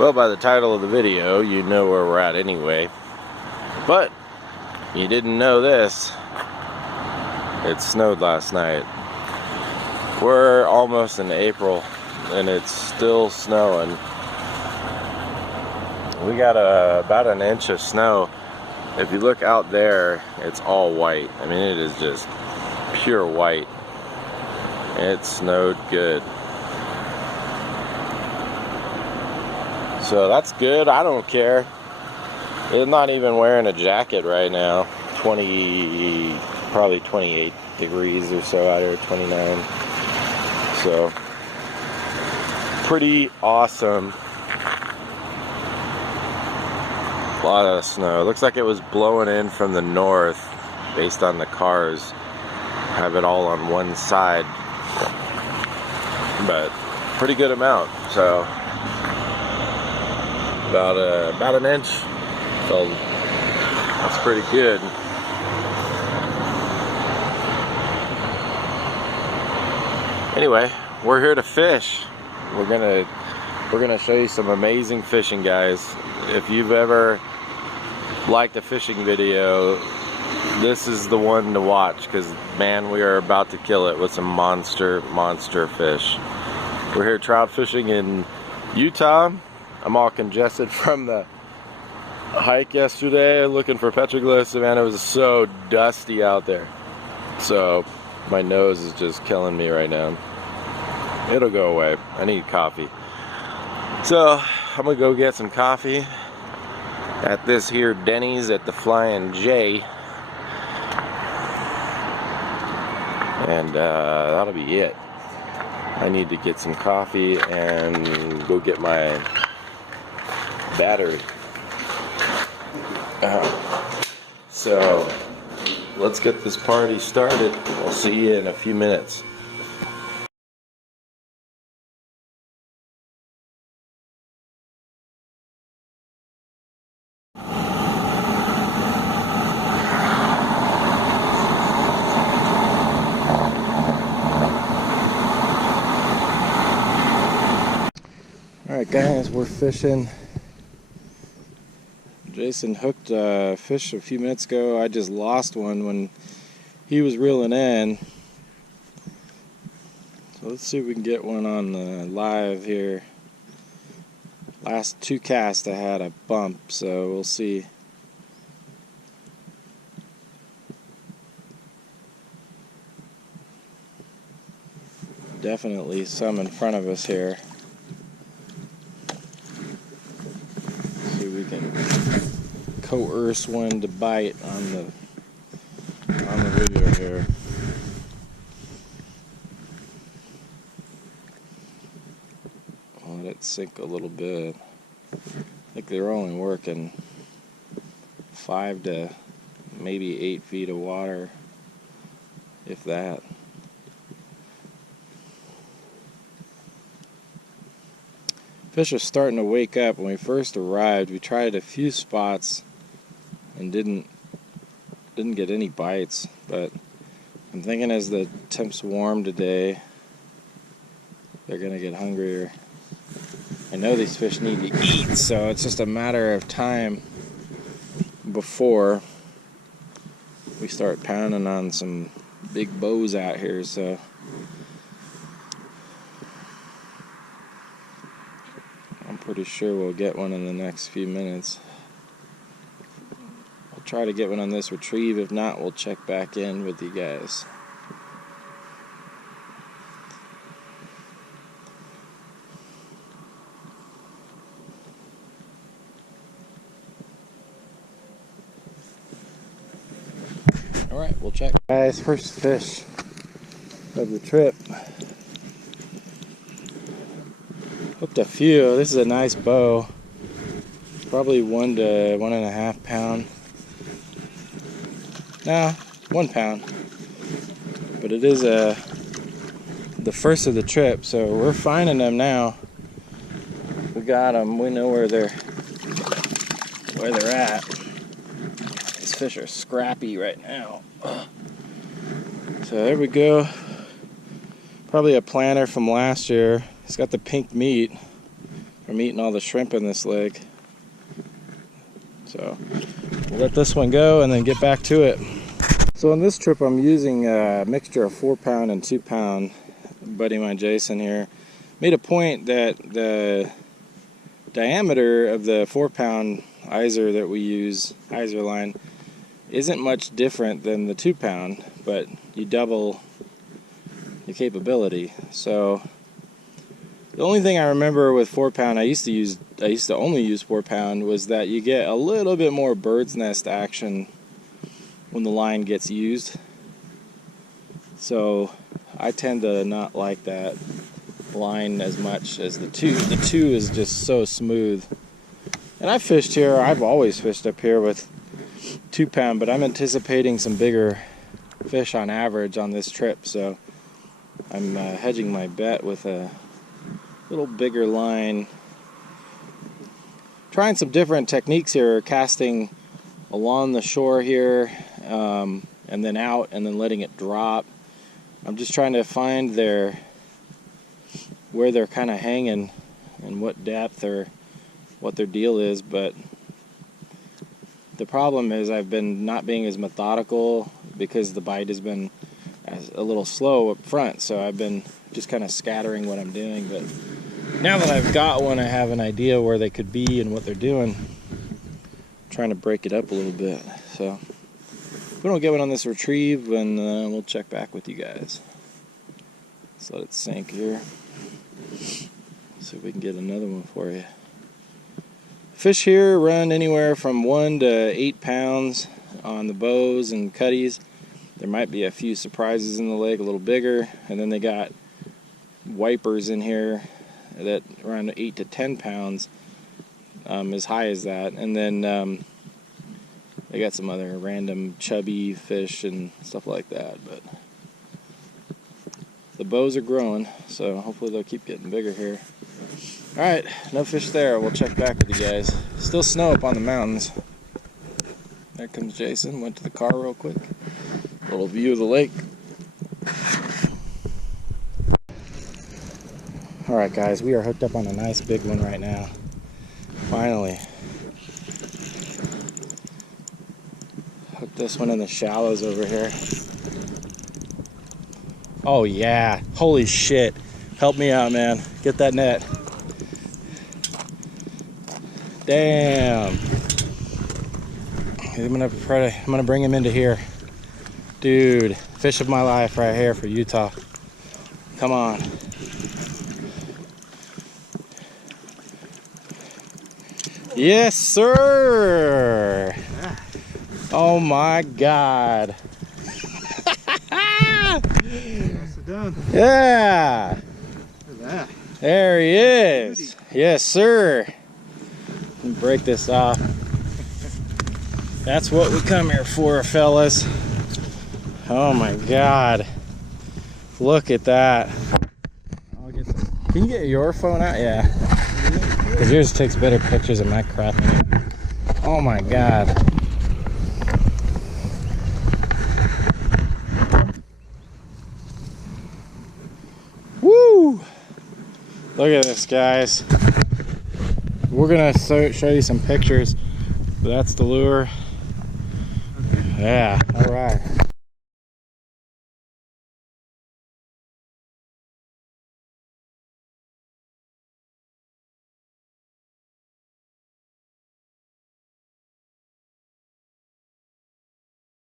Well, by the title of the video, you know where we're at anyway. But you didn't know this. It snowed last night. We're almost in April and it's still snowing. We got about an inch of snow. If you look out there, it's all white. I mean, it is just pure white. It snowed good. So that's good. I don't care. I'm not even wearing a jacket right now. Probably 28 degrees or so out here, 29. So pretty awesome. A lot of snow. It looks like it was blowing in from the north based on the cars. Have it all on one side. But pretty good amount. So about an inch. So that's pretty good. Anyway, we're here to fish. We're gonna show you some amazing fishing, guys. If you've ever liked a fishing video, this is the one to watch, because man, we are about to kill it with some monster fish. We're here trout fishing in Utah. I'm all congested from the hike yesterday looking for petroglyphs. Man, it was so dusty out there. So my nose is just killing me right now. It'll go away. I need coffee. So I'm gonna go get some coffee at this here Denny's at the Flying J. And that'll be it. I need to get some coffee and go get my battery. So let's get this party started. I'll see you in a few minutes. Alright guys, we're fishing. Jason hooked a fish a few minutes ago. I just lost one when he was reeling in. So let's see if we can get one on the live here. Last two casts I had a bump, so we'll see. Definitely some in front of us here. See if we can coerce one to bite on the video here. I'll let it sink a little bit. I think they're only working 5 to maybe 8 feet of water, if that. Fish are starting to wake up. When we first arrived, we tried a few spots and didn't get any bites, but I'm thinking as the temps warm today, they're gonna get hungrier. I know these fish need to eat, so it's just a matter of time before we start pounding on some big bows out here. So I'm pretty sure we'll get one in the next few minutes. I'll try to get one on this retrieve. If not, we'll check back in with you guys. Alright, we'll check. Guys, first fish of the trip. Hooked a few. This is a nice bow. Probably 1 to 1.5 pound. Nah, 1 pound. But it is the first of the trip, so we're finding them now. We got them. We know where they're at. These fish are scrappy right now. So there we go. Probably a planter from last year. It's got the pink meat. from eating all the shrimp in this lake. So we'll let this one go and then get back to it. So on this trip I'm using a mixture of 4-pound and 2-pound. Buddy of mine, Jason here, made a point that the diameter of the 4-pound Iser that we use, Iser line, isn't much different than the 2-pound, but you double the capability. So the only thing I remember with 4-pound, I used to only use 4-pound, was that you get a little bit more bird's nest action when the line gets used. So I tend to not like that line as much as the 2. The 2 is just so smooth. And I've fished here, I've always fished up here with 2-pound, but I'm anticipating some bigger fish on average on this trip, so I'm hedging my bet with a little bigger line. Trying some different techniques here, casting along the shore here, and then out, and then letting it drop. I'm just trying to find where they're kind of hanging and what depth or what their deal is, but the problem is I've been not being as methodical because the bite has been a little slow up front, so I've been just kind of scattering what I'm doing. But now that I've got one, I have an idea where they could be and what they're doing. I'm trying to break it up a little bit. So if we don't get one on this retrieve, then we'll check back with you guys. Let's let it sink here. See if we can get another one for you. Fish here run anywhere from 1 to 8 pounds on the bows and cutties. There might be a few surprises in the lake, a little bigger, and then they got wipers in here that around 8 to 10 pounds, as high as that. And then they got some other random chubby fish and stuff like that. But the bows are growing, so hopefully they'll keep getting bigger here. Alright, no fish there. We'll check back with you guys. Still snow up on the mountains. There comes Jason. Went to the car real quick. Little view of the lake. Alright guys, we are hooked up on a nice big one right now. Finally. Hooked this one in the shallows over here. Oh yeah, holy shit. Help me out, man. Get that net. Damn. I'm gonna bring him into here. Dude, fish of my life right here for Utah. Come on. Yes, sir. Oh my God. Yeah. There he is. Yes, sir. Let me break this off. That's what we come here for, fellas. Oh my God. Look at that. I'll get some. Can you get your phone out? Yeah. Because yours takes better pictures than my crap in it. Oh my God. Woo! Look at this, guys. We're gonna show you some pictures, but that's the lure. Yeah, all right.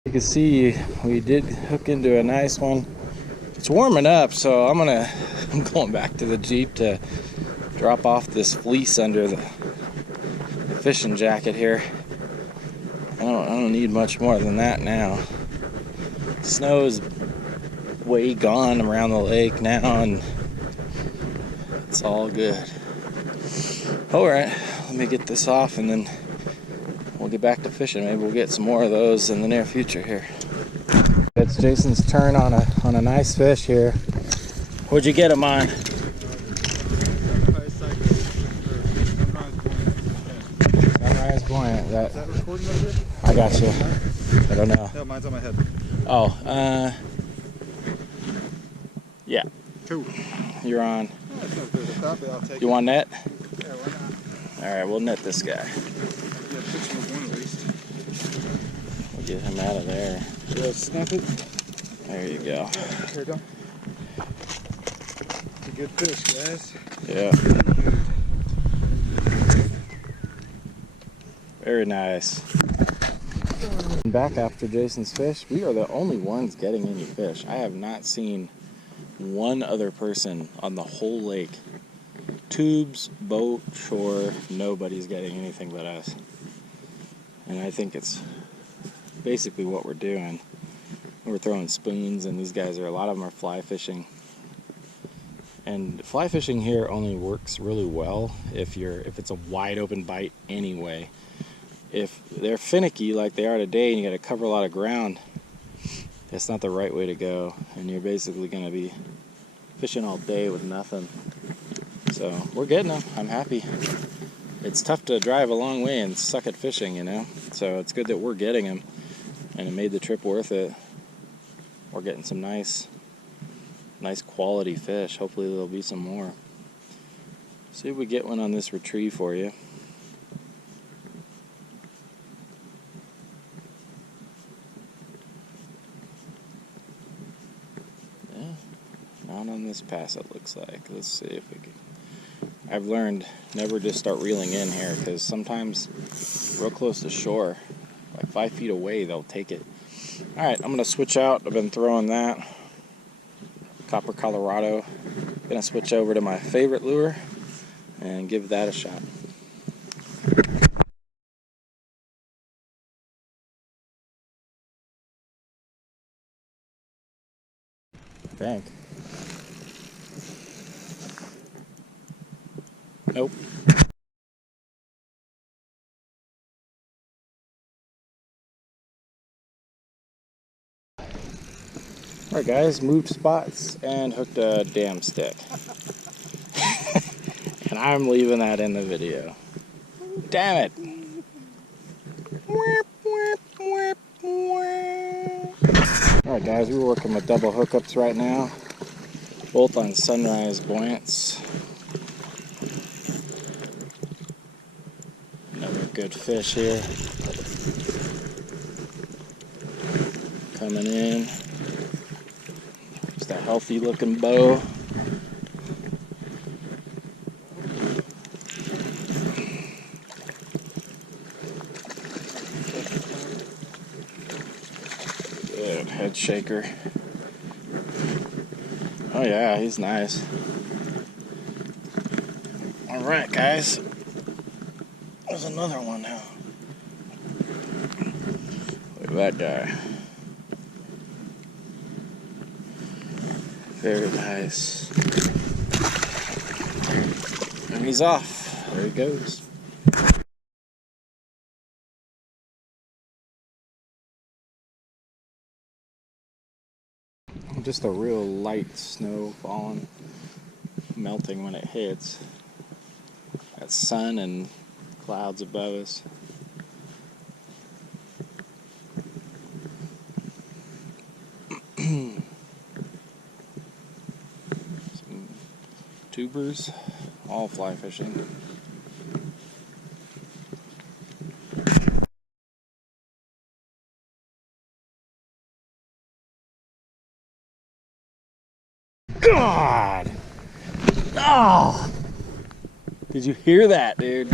You can see we did hook into a nice one. It's warming up, so I'm going back to the Jeep to drop off this fleece under the fishing jacket here. I don't need much more than that now. Snow's way gone around the lake now, and it's all good. All right, let me get this off, and then we'll get back to fishing. Maybe we'll get some more of those in the near future here. It's Jason's turn on a nice fish here. What'd you get him on? Sunrise Buoyant. Is that recording over here? I got you. I don't know. No, mine's on my head. Oh, yeah. Cool. You're on. Oh, that's not good. I'll take You want net? Yeah, why not? All right, we'll net this guy. Yeah, pitch him with one at least. We'll get him out of there. Yeah, snap it. There you go. Here we go. It's a good fish, guys. Yeah. Very nice. Back after Jason's fish, we are the only ones getting any fish. I have not seen one other person on the whole lake. Tubes, boat, shore, nobody's getting anything but us. And I think it's basically what we're doing. We're throwing spoons, and these guys a lot of them are fly fishing. And fly fishing here only works really well if it's a wide open bite anyway. If they're finicky like they are today and you got to cover a lot of ground, that's not the right way to go, and you're basically going to be fishing all day with nothing. So we're getting them. I'm happy. It's tough to drive a long way and suck at fishing, you know, so it's good that we're getting them, and it made the trip worth it. We're getting some nice quality fish. Hopefully there'll be some more. See if we get one on this retrieve for you. Not on this pass, it looks like. Let's see if we can. I've learned never just start reeling in here, because sometimes real close to shore, like 5 feet away, they'll take it. All right, I'm gonna switch out. I've been throwing that Copper Colorado. Gonna switch over to my favorite lure and give that a shot. Bank. Nope. Alright guys, moved spots and hooked a damn stick. And I'm leaving that in the video. Damn it! Alright guys, we're working with double hookups right now. Both on Sunrise Buoyants. Another good fish here. Coming in. Just a healthy looking bow. Good head shaker. Oh yeah, he's nice. Alright guys. There's another one now. Look at that guy. Very nice. And he's off. There he goes. Just a real light snow falling, melting when it hits. Got sun and clouds above us. Some tubers, all fly fishing. God! Oh! Did you hear that, dude?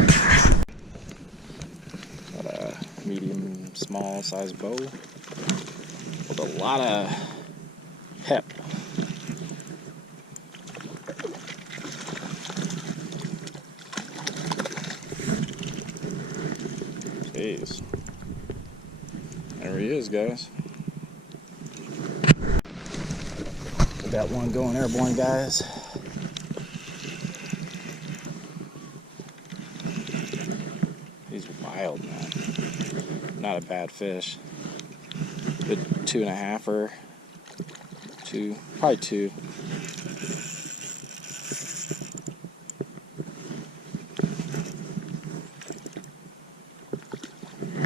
Got a medium, small size bow with a lot of pep. Jeez. There he is, guys. Got one going airborne, guys. He's wild, man. Not a bad fish. Good 2.5-er. Probably 2.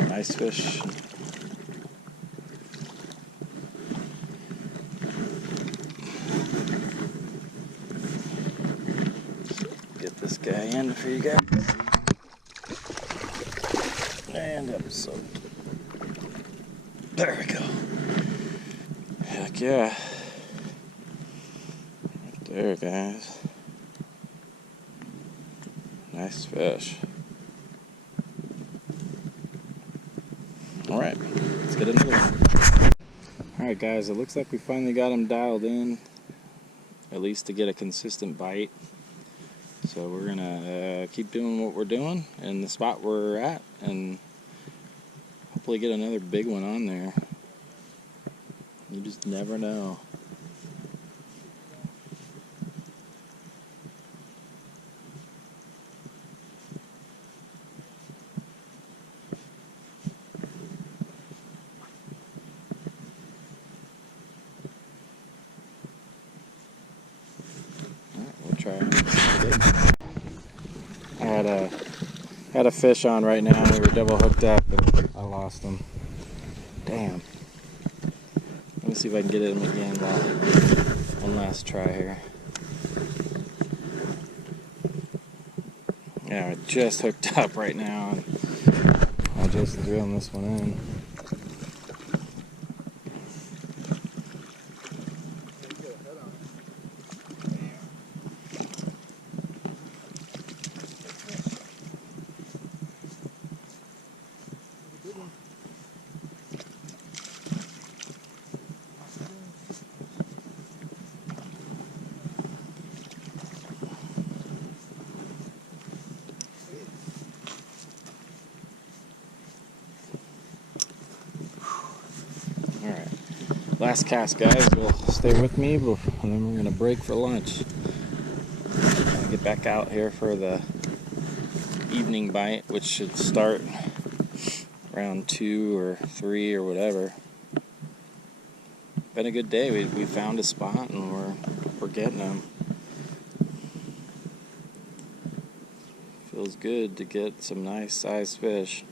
Nice fish. this guy in for you guys. And episode. There we go. Heck yeah. Right there, guys. Nice fish. Alright, let's get into this. Alright guys, it looks like we finally got him dialed in, at least to get a consistent bite. So we're gonna keep doing what we're doing in the spot we're at and hopefully get another big one on there. You just never know. Try. I had a fish on right now. We were double hooked up, but I lost him. Damn. Let me see if I can get him again. One last try here. Yeah, I just hooked up right now, and I just drilled this one in. Alright, last cast guys, will stay with me and then we're going to break for lunch. I'll get back out here for the evening bite, which should start around 2 or 3 or whatever. Been a good day. We found a spot and we're getting them. Feels good to get some nice sized fish.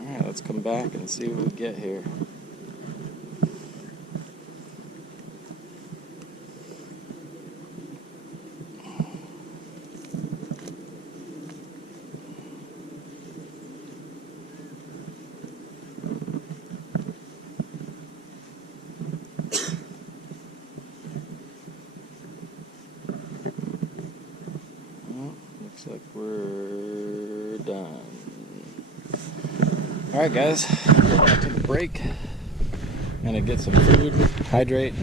Alright, let's come back and see what we get here. Looks like we're done. Alright guys, we're gonna take a break. Gonna get some food, hydrate,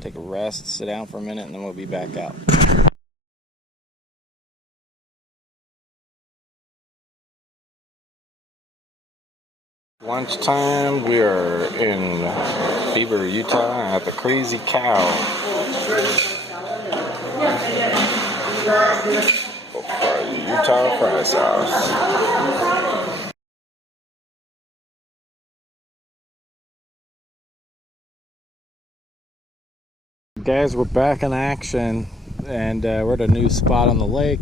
take a rest, sit down for a minute, and then we'll be back out. Lunchtime, we are in Beaver, Utah at the Crazy Cow. Utah Fry Sauce. Guys, we're back in action and we're at a new spot on the lake.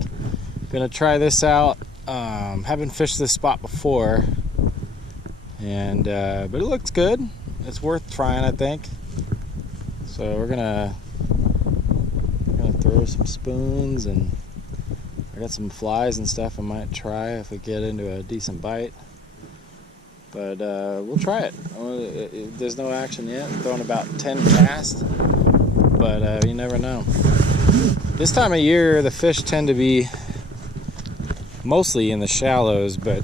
Gonna try this out. Haven't fished this spot before, and but it looks good. It's worth trying, I think. So we're gonna throw some spoons, and I got some flies and stuff I might try if we get into a decent bite. But we'll try it. There's no action yet. I'm throwing about 10 casts, but you never know. This time of year, the fish tend to be mostly in the shallows, but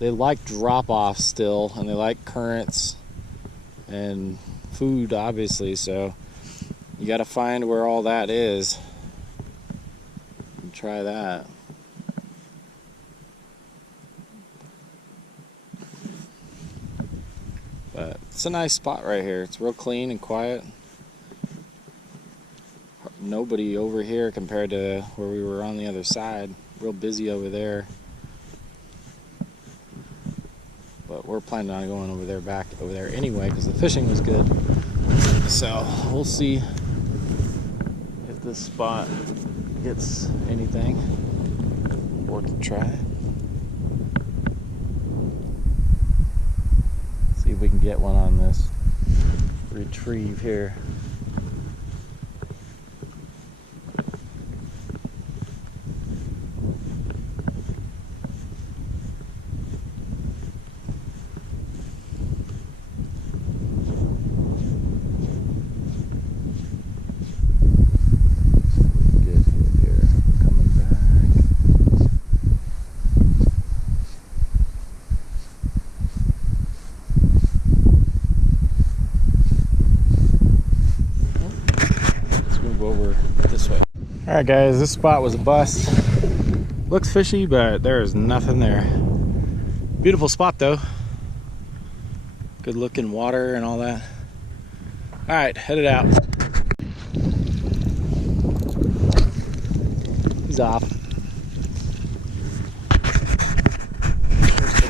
they like drop-offs still, and they like currents and food, obviously, so you got to find where all that is and try that. But it's a nice spot right here. It's real clean and quiet. Nobody over here compared to where we were on the other side. Real busy over there. But we're planning on going over there, back over there anyway, because the fishing was good. So we'll see if this spot gets anything worth a try. See if we can get one on this retrieve here. Alright guys, this spot was a bust. Looks fishy, but there is nothing there. Beautiful spot though. Good looking water and all that. Alright, headed out. He's off.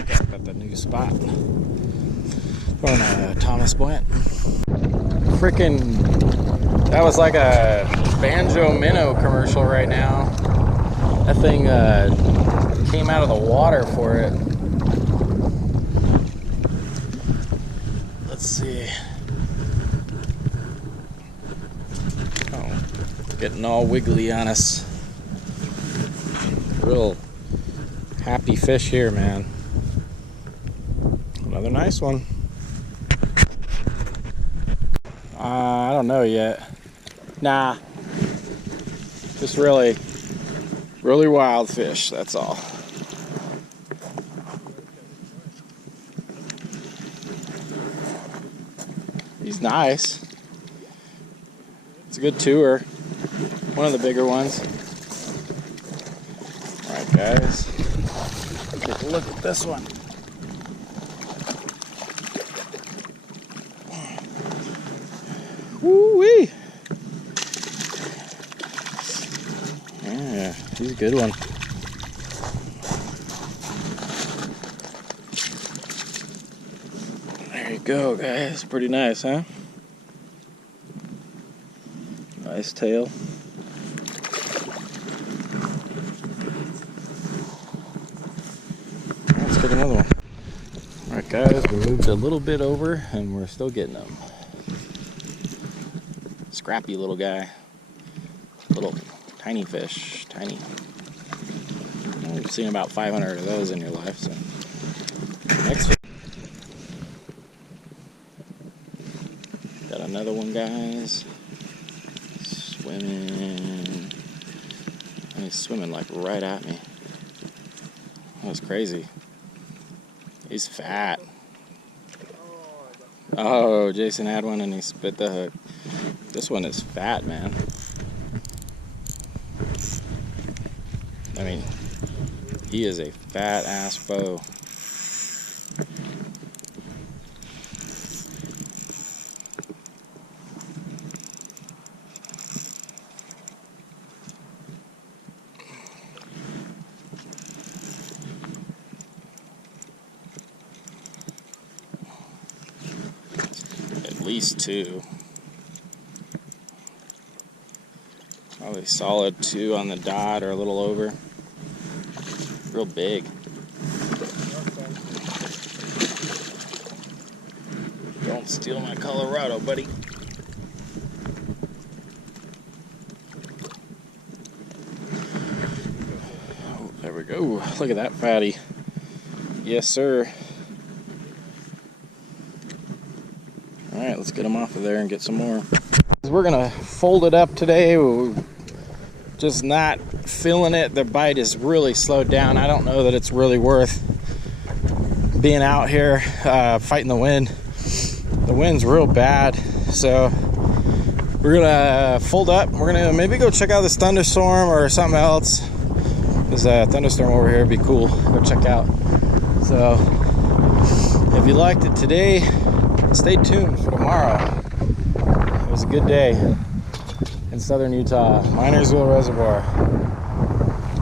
Let's look at the new spot. On Thomas Blunt. Frickin', that was like a Banjo Minnow commercial right now. That thing came out of the water for it. Let's see. Oh, getting all wiggly on us. Real happy fish here, man. Another nice one. I don't know yet. Nah. Just really wild fish, that's all. He's nice. It's a good tour. One of the bigger ones. Alright guys. Take a look at this one. Woo-wee! Yeah, he's a good one. There you go, guys. Pretty nice, huh? Nice tail. Let's get another one. Alright, guys, we moved a little bit over and we're still getting them. Scrappy little guy. Little tiny fish. Tiny. You've seen about 500 of those in your life, so. Next fish. Got another one, guys. Swimming. And he's swimming like right at me. That was crazy. He's fat. Oh, Jason had one and he spit the hook. This one is fat, man. I mean, he is a fat ass bow. At least two. Probably solid 2 on the dot or a little over. Real big. Don't steal my Colorado, buddy. Oh, there we go. Look at that fatty. Yes, sir. Alright, let's get them off of there and get some more. We're gonna fold it up today. We're just not feeling it. The bite is really slowed down. I don't know that it's really worth being out here fighting the wind. The wind's real bad, so we're gonna fold up. We're gonna maybe go check out this thunderstorm or something else. There's a thunderstorm over here. It'd be cool. Go check out. So if you liked it today, stay tuned for tomorrow. It was a good day in southern Utah, Minersville Reservoir.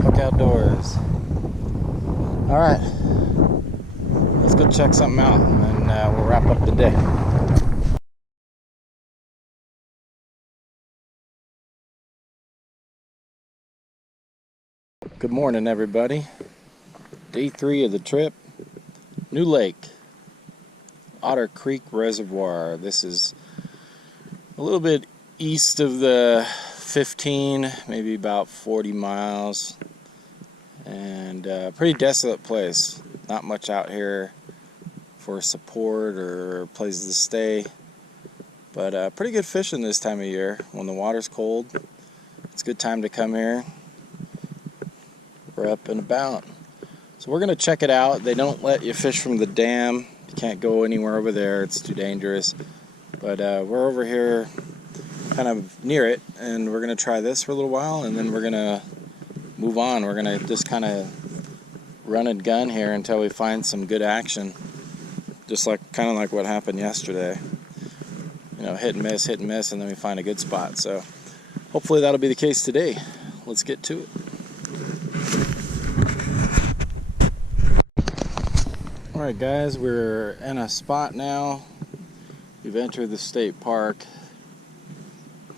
Hook Outdoors. All right, let's go check something out, and then we'll wrap up the day. Good morning, everybody. Day 3 of the trip. New lake, Otter Creek Reservoir. This is a little bit east of the 15, maybe about 40 miles, and a pretty desolate place. Not much out here for support or places to stay, but pretty good fishing this time of year when the water's cold. It's a good time to come here. We're up and about. So we're going to check it out. They don't let you fish from the dam. You can't go anywhere over there. It's too dangerous. But we're over here kind of near it, and we're gonna try this for a little while, and then we're gonna move on. We're gonna just kind of run and gun here until we find some good action, just like kind of like what happened yesterday. You know, hit and miss, and then we find a good spot. So hopefully that'll be the case today. Let's get to it. Alright guys, we're in a spot now. We've entered the state park,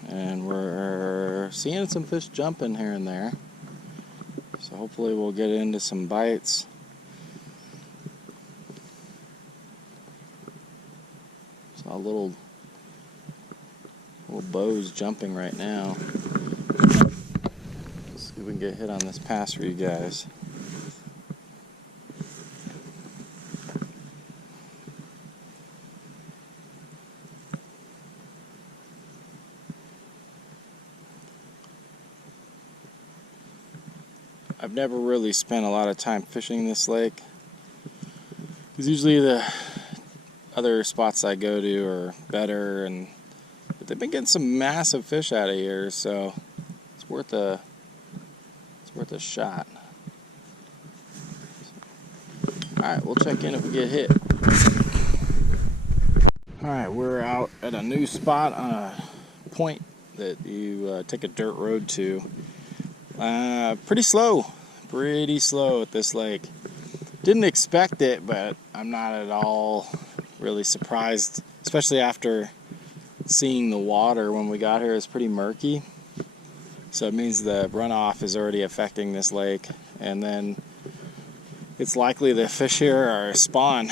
and we're seeing some fish jumping here and there. So hopefully we'll get into some bites. Saw little bows jumping right now. Let's see if we can get hit on this pass for you guys. I've never really spent a lot of time fishing this lake, because usually the other spots I go to are better, but they've been getting some massive fish out of here, so it's worth a shot. Alright, we'll check in if we get hit. Alright, we're out at a new spot on a point that you take a dirt road to. Pretty slow at this lake. Didn't expect it, but I'm not at all really surprised, especially after seeing the water when we got here. It's pretty murky, so it means the runoff is already affecting this lake, and then it's likely the fish here are spawn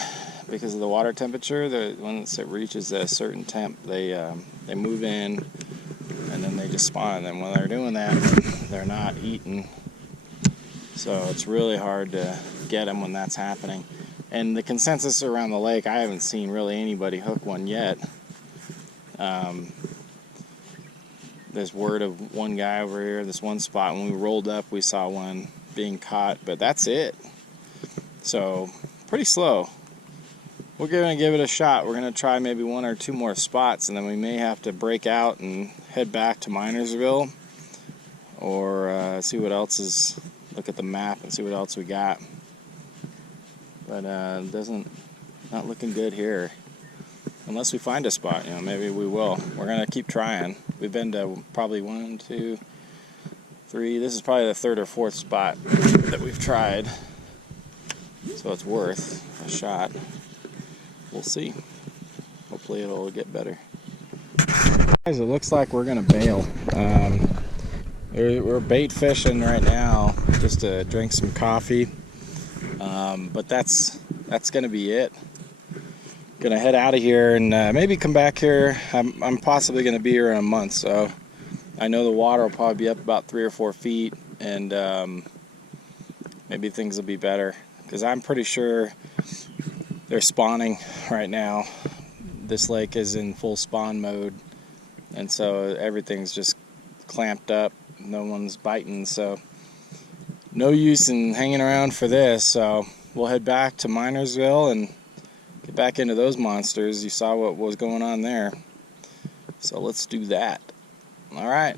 because of the water temperature. Once it reaches a certain temp, they move in, and then they just spawn. And when they're doing that, they're not eating, so it's really hard to get them when that's happening. And the consensus around the lake, I haven't seen really anybody hook one yet. There's word of one guy over here, this one spot. When we rolled up, we saw one being caught, but that's it. So pretty slow. We're gonna give it a shot. We're gonna try maybe one or two more spots, and then we may have to break out and head back to Minersville, or see what else is, look at the map and see what else we got. But not looking good here. Unless we find a spot, you know, maybe we will. We're gonna keep trying. We've been to probably 1, 2, 3. This is probably the 3rd or 4th spot that we've tried, so it's worth a shot. We'll see. Hopefully it'll get better. Guys, it looks like we're gonna bail. We're bait fishing right now just to drink some coffee, but that's gonna be it. Gonna head out of here and maybe come back here. I'm possibly gonna be here in a month, so I know the water will probably be up about 3 or 4 feet, and maybe things will be better, because I'm pretty sure they're spawning right now. This lake is in full spawn mode, and so everything's just clamped up. No one's biting, so no use in hanging around for this. So we'll head back to Minersville and get back into those monsters. You saw what was going on there, so let's do that. All right,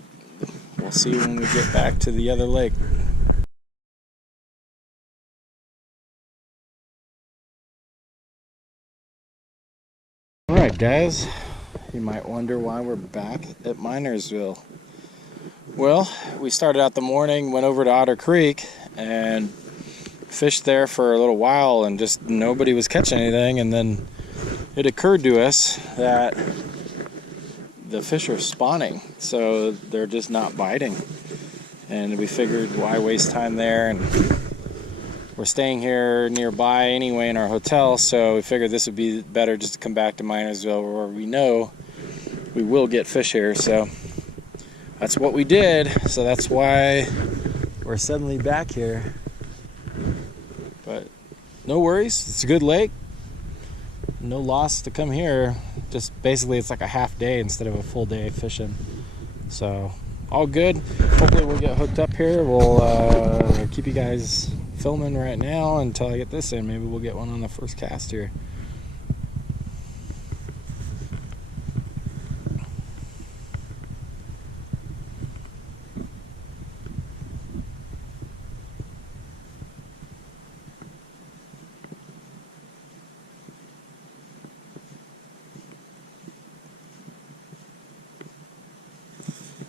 we'll see when we get back to the other lake. Alright guys, you might wonder why we're back at Minersville. Well, we started out the morning, went over to Otter Creek and fished there for a little while, and just nobody was catching anything, and then it occurred to us that the fish are spawning, so they're just not biting, and we figured why waste time there, and we're staying here nearby anyway in our hotel, so we figured this would be better just to come back to Minersville, where we know we will get fish here. So that's what we did. So that's why we're suddenly back here. But no worries, it's a good lake. No loss to come here. Just basically it's like a half day instead of a full day fishing. So all good. Hopefully we'll get hooked up here. We'll keep you guys filming right now until I get this in. Maybe we'll get one on the first cast here.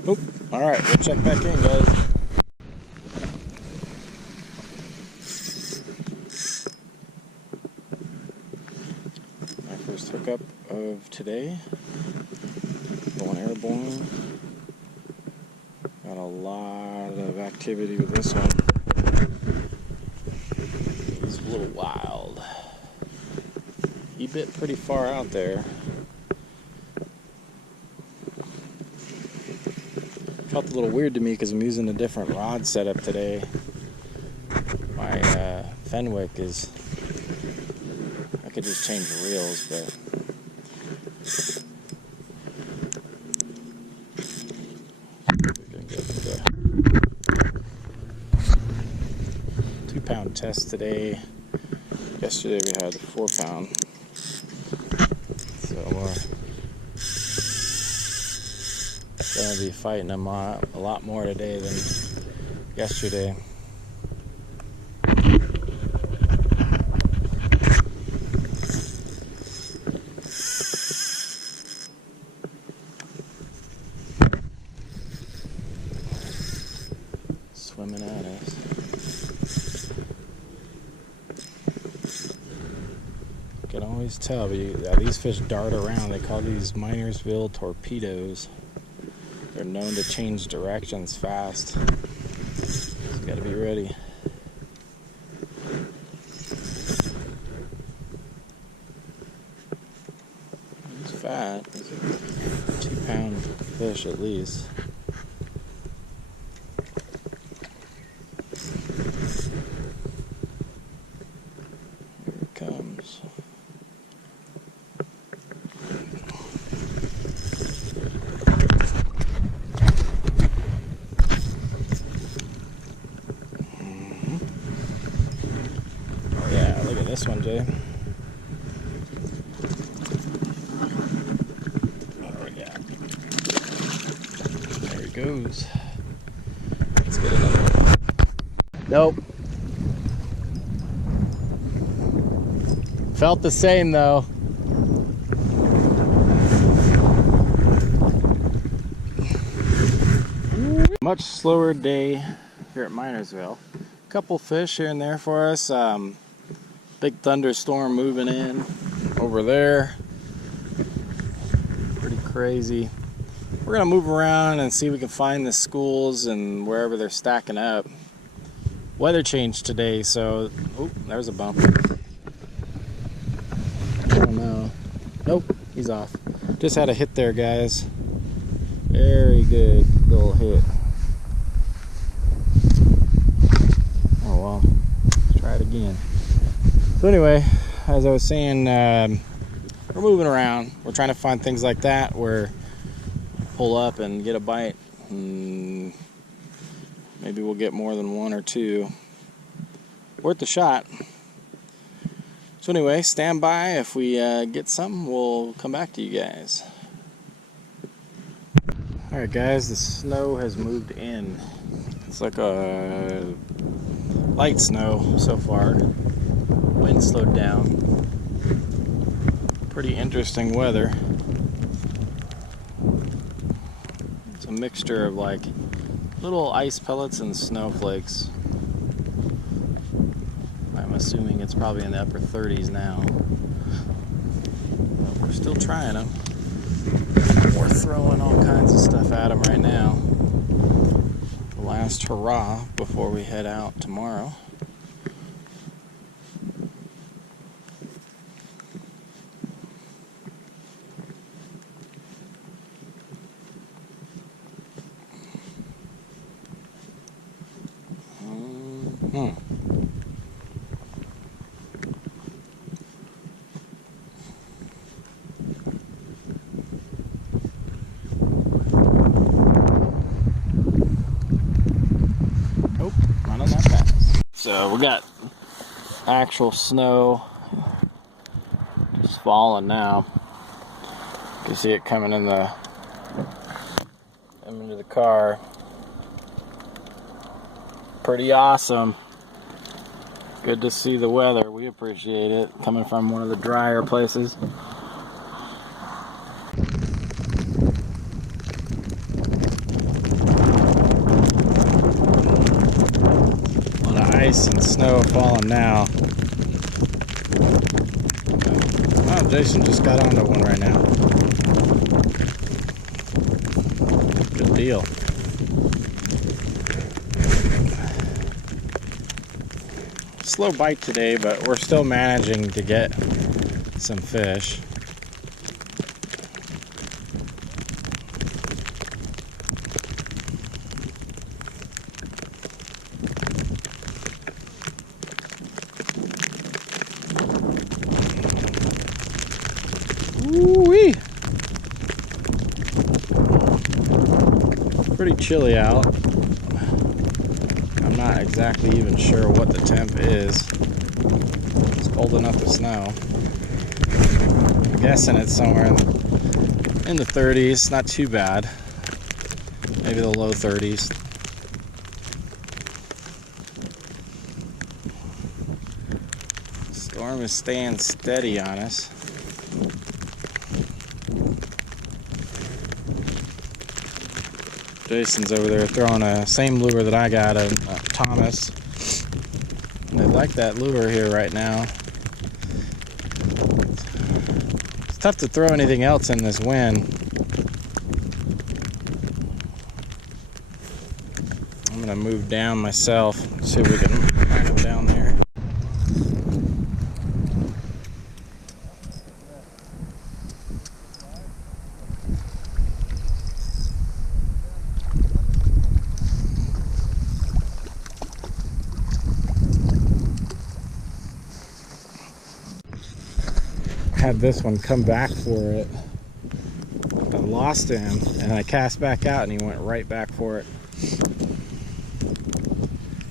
Oop. All right, we'll check back in, guys. My first hookup of today. Going airborne. Got a lot of activity with this one. He's a little wild. He bit pretty far out there. Felt a little weird to me because I'm using a different rod setup today. My Fenwick is, I could just change the reels, but we're gonna get the 2-pound test today. Yesterday we had a 4-pound. So gonna be fighting them a lot more today than yesterday. Swimming at us. Can always tell, but these fish dart around. They call these Minersville torpedoes. They're known to change directions fast. So you gotta be ready. He's fat. He's a 2-pound fish at least. Here it comes. This one, Jay. What do we got? There he goes. Let's get another one. Nope. Felt the same though. Much slower day here at Minersville. A couple fish here and there for us. Big thunderstorm moving in over there. Pretty crazy. We're gonna move around and see if we can find the schools and wherever they're stacking up. Weather changed today, so oh, there's a bump. Oh no. Nope, he's off. Just had a hit there, guys. Very good little hit. Oh well. Let's try it again. So anyway, as I was saying, we're moving around. We're trying to find things like that where pull up and get a bite. And maybe we'll get more than 1 or 2. Worth a shot. So anyway, stand by. If we get something, we'll come back to you guys. Alright guys, the snow has moved in. It's like a light snow so far. Wind slowed down. Pretty interesting weather. It's a mixture of like little ice pellets and snowflakes. I'm assuming it's probably in the upper 30s now. But we're still trying them. We're throwing all kinds of stuff at them right now. The last hurrah before we head out tomorrow. Nope, not on that pass. So we got actual snow just falling now. You can see it coming into the car. Pretty awesome. Good to see the weather. We appreciate it. Coming from one of the drier places. ice and snow falling now. Oh, Jason just got onto one right now. Good deal. Slow bite today, but we're still managing to get some fish. Woo-wee! Pretty chilly out. I'm not exactly even sure what the temp is. It's cold enough to snow. I'm guessing it's somewhere in the 30s, not too bad. Maybe the low 30s. Storm is staying steady on us. Jason's over there throwing a same lure that I got, a Thomas. They like that lure here right now. It's tough to throw anything else in this wind. I'm gonna move down myself, see if we can find him down there. Had this one come back for it. I lost him and I cast back out and he went right back for it.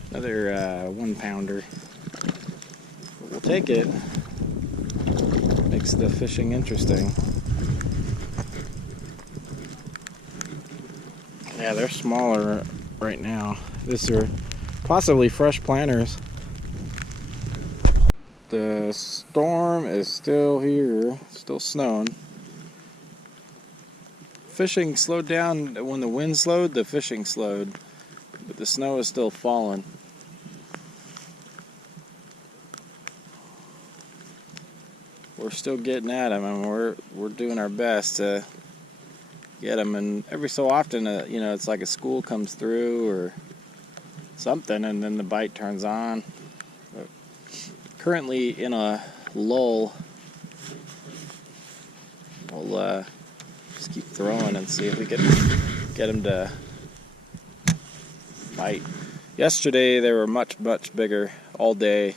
Another 1 pounder. But we'll take it. Makes the fishing interesting. Yeah, they're smaller right now. These are possibly fresh planters. The storm is still here, still snowing. Fishing slowed down. When the wind slowed, the fishing slowed, but the snow is still falling. We're still getting at them, and we're doing our best to get them. And every so often, you know, it's like a school comes through or something, and then the bite turns on. But currently in a lull. We'll just keep throwing and see if we can get them to bite. Yesterday they were much bigger all day.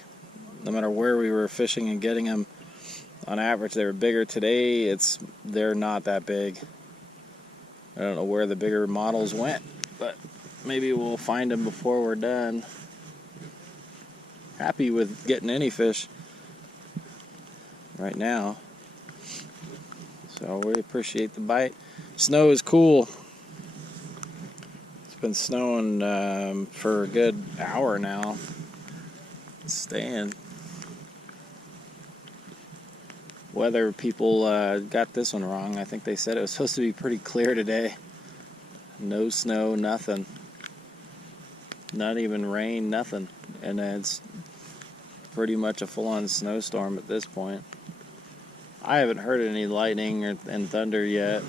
No matter where we were fishing and getting them, on average they were bigger. Today they're not that big. I don't know where the bigger models went, but maybe we'll find them before we're done. Happy with getting any fish right now, so we appreciate the bite. Snow is cool. It's been snowing for a good hour now. It's staying. Weather people got this one wrong. I think they said it was supposed to be pretty clear today. No snow, nothing. Not even rain, nothing. And it's pretty much a full-on snowstorm at this point. I haven't heard any lightning and thunder yet.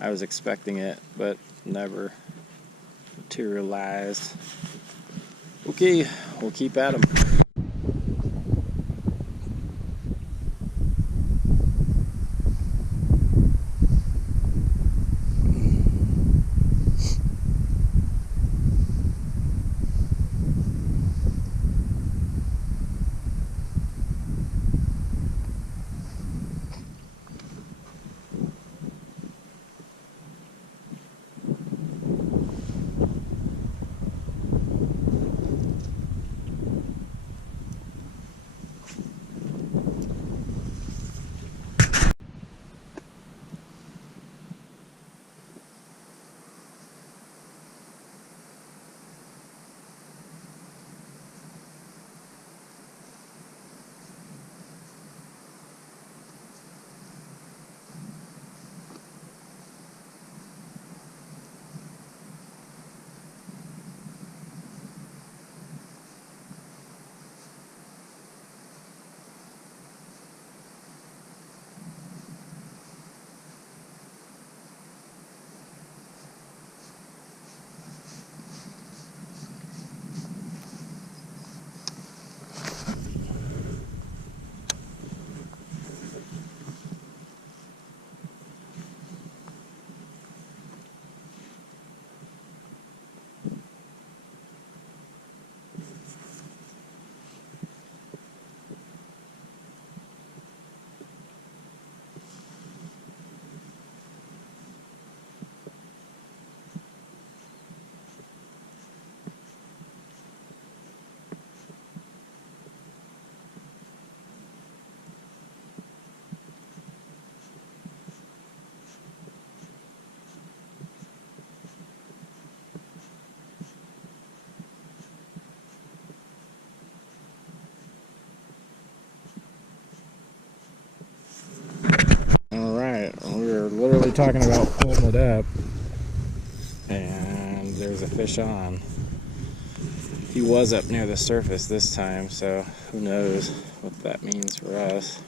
I was expecting it, but never materialized. Okay, we'll keep at 'em. Alright, we were literally talking about pulling it up, and there's a fish on. He was up near the surface this time, so who knows what that means for us.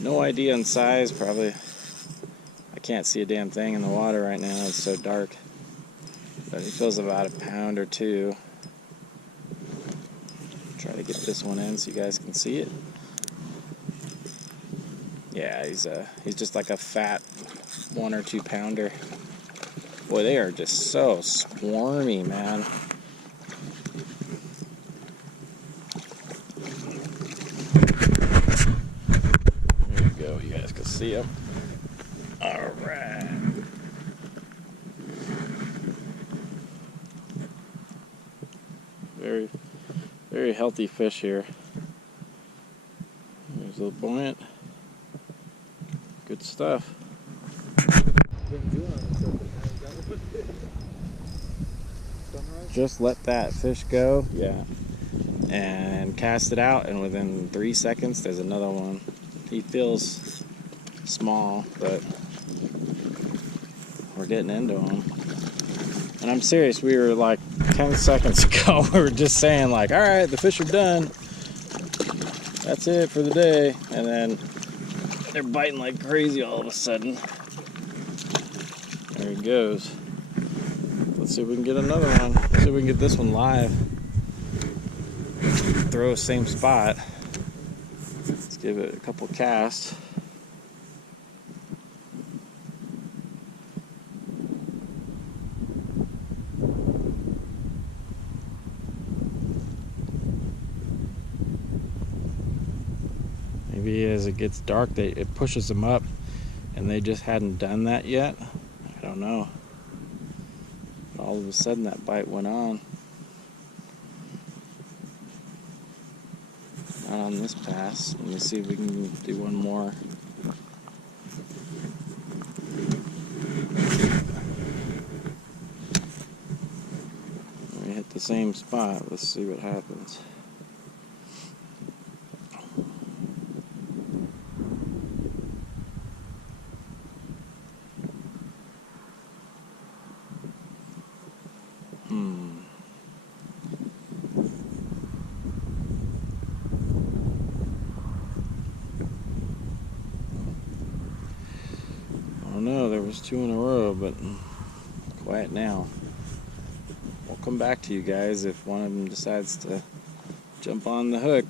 No idea on size, probably. I can't see a damn thing in the water right now, it's so dark. But he feels about a pound or two. Try to get this one in so you guys can see it. Yeah, he's just like a fat 1 or 2 pounder. Boy, they are just so squirmy, man. There you go, you guys can see them. All right. Very, very healthy fish here. There's a little buoyant. Good stuff. Just let that fish go, yeah, and cast it out, and within 3 seconds there's another one. He feels small, but we're getting into him. And I'm serious, we were like 10 seconds ago, we were just saying like, all right, the fish are done. That's it for the day. And then they're biting like crazy all of a sudden. There he goes. Let's see if we can get another one. Let's see if we can get this one live. Throw same spot. Let's give it a couple casts. Maybe as it gets dark, it pushes them up, and they just hadn't done that yet. I don't know. All of a sudden, that bite went on. Not on this pass. Let me see if we can do one more. We hit the same spot. Let's see what happens. I don't know, there was 2 in a row, but quiet now. We'll come back to you guys if one of them decides to jump on the hook.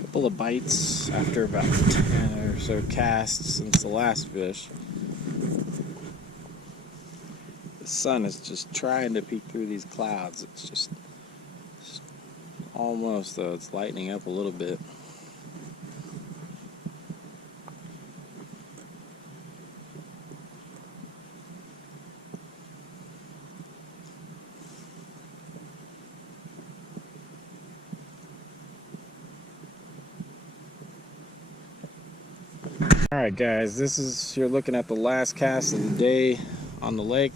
Couple of bites after about 10 or so casts since the last fish. The sun is just trying to peek through these clouds. It's just almost, though, it's lightening up a little bit. Alright guys, you're looking at the last cast of the day on the lake.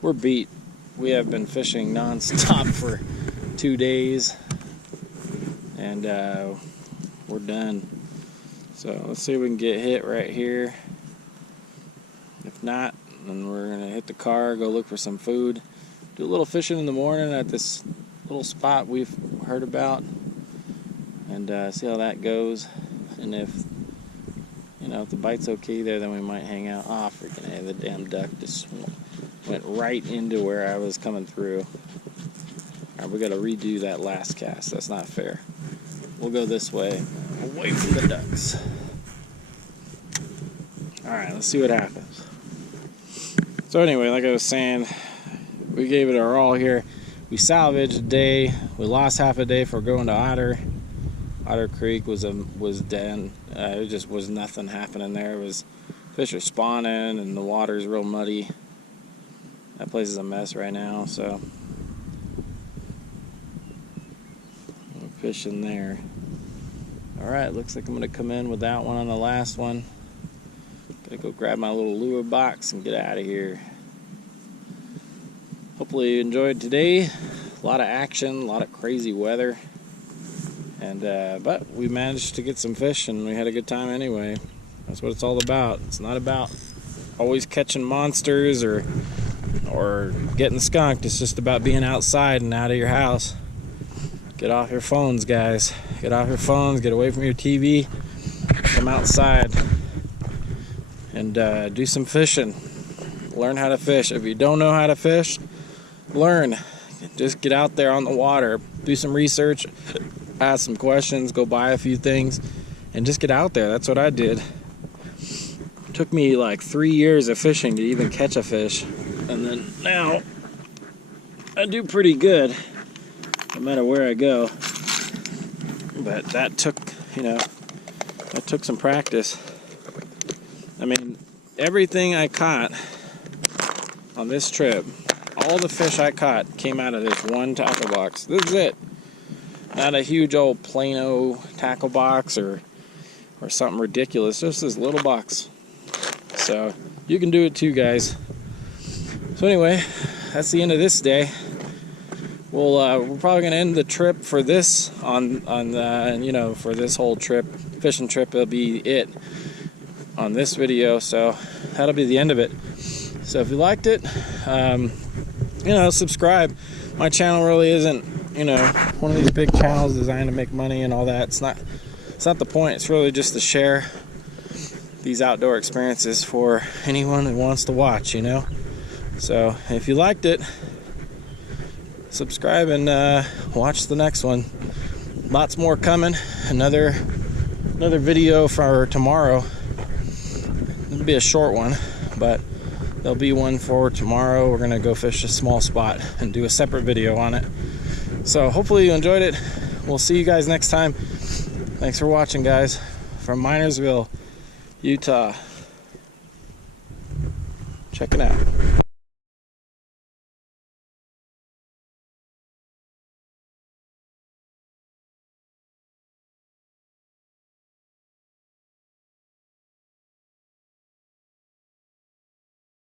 We're beat. We have been fishing non-stop for 2 days, and we're done. So let's see if we can get hit right here. If not, then we're gonna hit the car, go look for some food, do a little fishing in the morning at this little spot we've heard about, and see how that goes. And if the bite's okay there, then we might hang out. Oh, freaking A, the damn duck just went right into where I was coming through. Alright, we gotta redo that last cast. That's not fair. We'll go this way, away from the ducks. Alright, let's see what happens. So anyway, like I was saying, we gave it our all here. We salvaged a day. We lost half a day for going to Otter Otter Creek was dead. It just was nothing happening there. It was fish are spawning and the water's real muddy. That place is a mess right now, so no fish in there. Alright, looks like I'm gonna come in with that one on the last one. Gotta go grab my little lure box and get out of here. Hopefully you enjoyed today. A lot of action, a lot of crazy weather. And but we managed to get some fish and we had a good time anyway. That's what it's all about. It's not about always catching monsters or getting skunked. It's just about being outside and out of your house. Get off your phones, guys. Get off your phones, get away from your TV, come outside and do some fishing. Learn how to fish. If you don't know how to fish, learn. Just get out there on the water, do some research, ask some questions, go buy a few things, and just get out there. That's what I did. It took me like 3 years of fishing to even catch a fish, and then now I do pretty good no matter where I go. But that took, that took some practice. I mean, everything I caught on this trip, all the fish I caught came out of this one tackle box. This is it. Not a huge old Plano tackle box or something ridiculous. Just this little box. So you can do it too, guys. So anyway, that's the end of this day. We're probably gonna end the trip for this for this whole trip, fishing trip. It'll be it on this video. So that'll be the end of it. So if you liked it, subscribe. My channel really isn't, one of these big channels designed to make money and all that. It's not the point. It's really just to share these outdoor experiences for anyone who wants to watch, So if you liked it, subscribe and watch the next one. Lots more coming. Another video for tomorrow. It'll be a short one, but there'll be one for tomorrow. We're gonna go fish a small spot and do a separate video on it. So hopefully you enjoyed it. We'll see you guys next time. Thanks for watching, guys. From Minersville, Utah. Check it out.